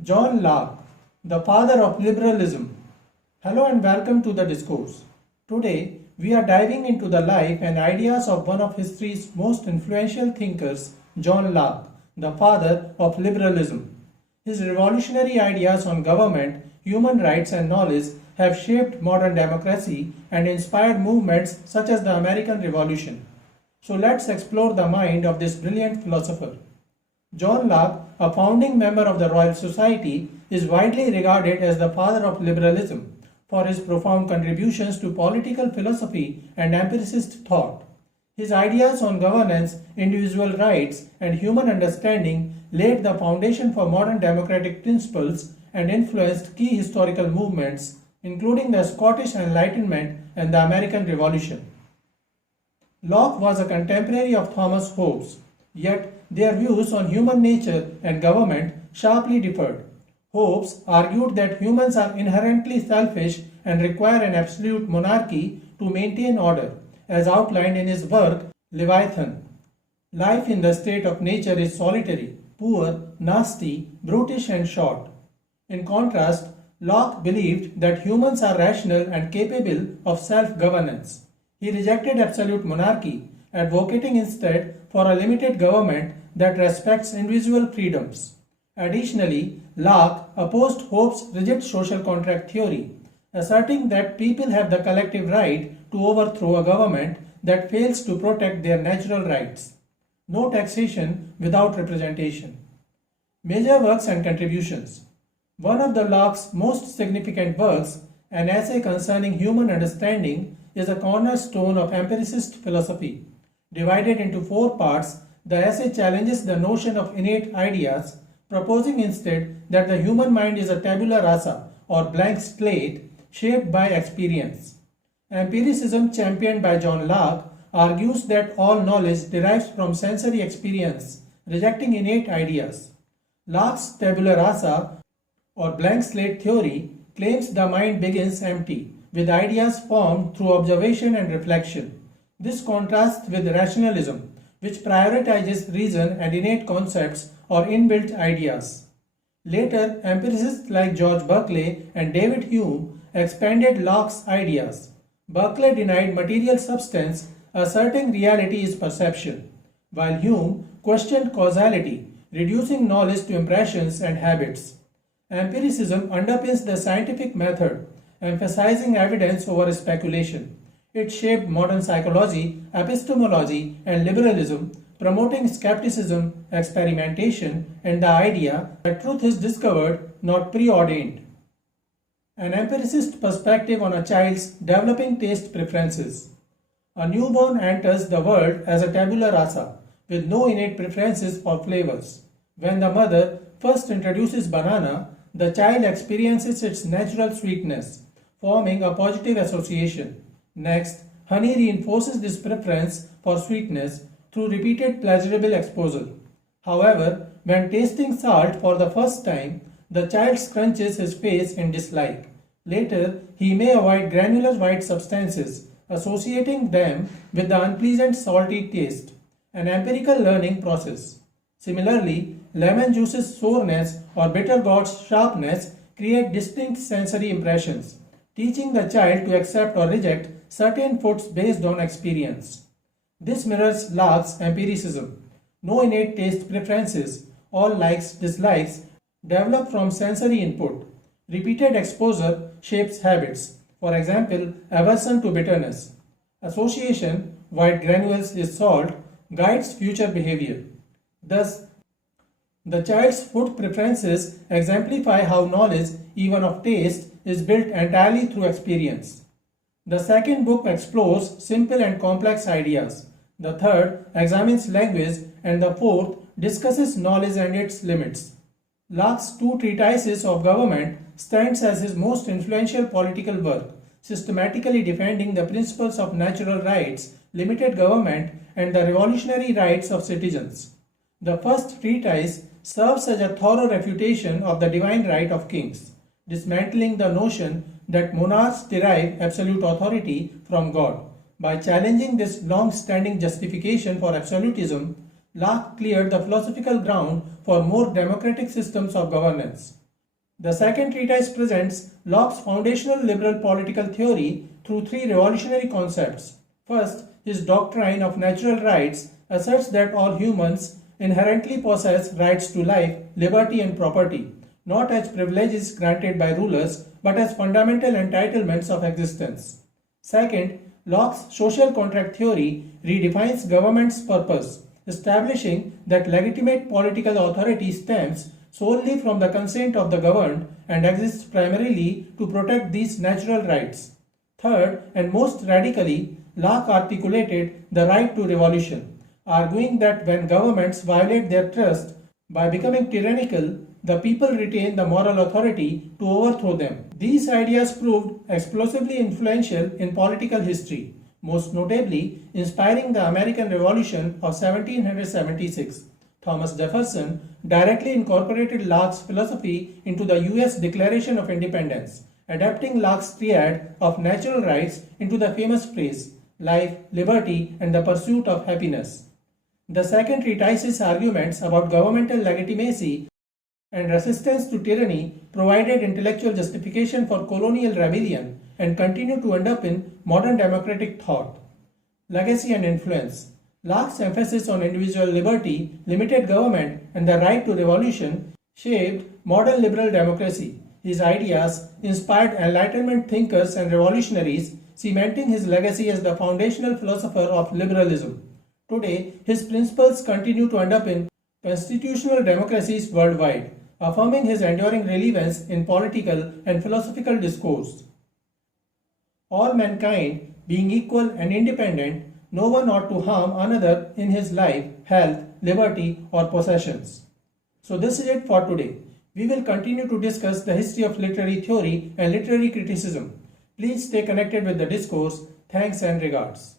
John Locke, the father of liberalism. Hello and welcome to the Discourse. Today, we are diving into the life and ideas of one of history's most influential thinkers, John Locke, the father of liberalism. His revolutionary ideas on government, human rights, and knowledge have shaped modern democracy and inspired movements such as the American Revolution. So let's explore the mind of this brilliant philosopher. John Locke, a founding member of the Royal Society, is widely regarded as the father of liberalism for his profound contributions to political philosophy and empiricist thought. His ideas on governance, individual rights, and human understanding laid the foundation for modern democratic principles and influenced key historical movements, including the Scottish Enlightenment and the American Revolution. Locke was a contemporary of Thomas Hobbes, yet their views on human nature and government sharply differed. Hobbes argued that humans are inherently selfish and require an absolute monarchy to maintain order, as outlined in his work Leviathan. Life in the state of nature is solitary, poor, nasty, brutish, and short. In contrast, Locke believed that humans are rational and capable of self-governance. He rejected absolute monarchy, advocating instead for a limited government that respects individual freedoms. Additionally, Locke opposed Hobbes' rigid social contract theory, asserting that people have the collective right to overthrow a government that fails to protect their natural rights. No taxation without representation. Major works and contributions. One of the Locke's most significant works, an essay concerning human understanding, is a cornerstone of empiricist philosophy. Divided into 4 parts, the essay challenges the notion of innate ideas, proposing instead that the human mind is a tabula rasa or blank slate shaped by experience. Empiricism, championed by John Locke, argues that all knowledge derives from sensory experience, rejecting innate ideas. Locke's tabula rasa or blank slate theory claims the mind begins empty, with ideas formed through observation and reflection. This contrasts with rationalism, which prioritizes reason and innate concepts or inbuilt ideas. Later, empiricists like George Berkeley and David Hume expanded Locke's ideas. Berkeley denied material substance, asserting reality is perception, while Hume questioned causality, reducing knowledge to impressions and habits. Empiricism underpins the scientific method, emphasizing evidence over speculation. It shaped modern psychology, epistemology, and liberalism, promoting skepticism, experimentation, and the idea that truth is discovered, not preordained. An empiricist perspective on a child's developing taste preferences. A newborn enters the world as a tabula rasa, with no innate preferences for flavors. When the mother first introduces banana, the child experiences its natural sweetness, forming a positive association. Next, honey reinforces this preference for sweetness through repeated pleasurable exposure. However, when tasting salt for the first time, the child scrunches his face in dislike. Later, he may avoid granular white substances, associating them with the unpleasant salty taste, an empirical learning process. Similarly, lemon juice's sourness or bitter gourd's sharpness create distinct sensory impressions, teaching the child to accept or reject certain foods based on experience. This mirrors Locke's empiricism. No innate taste preferences, all likes, dislikes, develop from sensory input. Repeated exposure shapes habits. For example, aversion to bitterness. Association, white granules is salt, guides future behavior. Thus, the child's food preferences exemplify how knowledge, even of taste, is built entirely through experience. The second book explores simple and complex ideas. The third examines language, and the fourth discusses knowledge and its limits. Locke's 2 Treatises of Government stands as his most influential political work, systematically defending the principles of natural rights, limited government, and the revolutionary rights of citizens. The first treatise serves as a thorough refutation of the divine right of kings, dismantling the notion that monarchs derive absolute authority from God. By challenging this long-standing justification for absolutism, Locke cleared the philosophical ground for more democratic systems of governance. The second treatise presents Locke's foundational liberal political theory through three revolutionary concepts. First, his doctrine of natural rights asserts that all humans inherently possess rights to life, liberty, and property, not as privileges granted by rulers, but as fundamental entitlements of existence. Second, Locke's social contract theory redefines government's purpose, establishing that legitimate political authority stems solely from the consent of the governed and exists primarily to protect these natural rights. Third, and most radically, Locke articulated the right to revolution, arguing that when governments violate their trust by becoming tyrannical, the people retain the moral authority to overthrow them. These ideas proved explosively influential in political history, most notably inspiring the American Revolution of 1776. Thomas Jefferson directly incorporated Locke's philosophy into the US Declaration of Independence, adapting Locke's triad of natural rights into the famous phrase, life, liberty, and the pursuit of happiness. The second treatise's arguments about governmental legitimacy and resistance to tyranny provided intellectual justification for colonial rebellion and continue to underpin modern democratic thought. Legacy and influence. Locke's emphasis on individual liberty, limited government, and the right to revolution shaped modern liberal democracy. His ideas inspired Enlightenment thinkers and revolutionaries, cementing his legacy as the foundational philosopher of liberalism. Today, his principles continue to underpin constitutional democracies worldwide, affirming his enduring relevance in political and philosophical discourse. All mankind being equal and independent, no one ought to harm another in his life, health, liberty, or possessions. So this is it for today. We will continue to discuss the history of literary theory and literary criticism. Please stay connected with the discourse. Thanks and regards.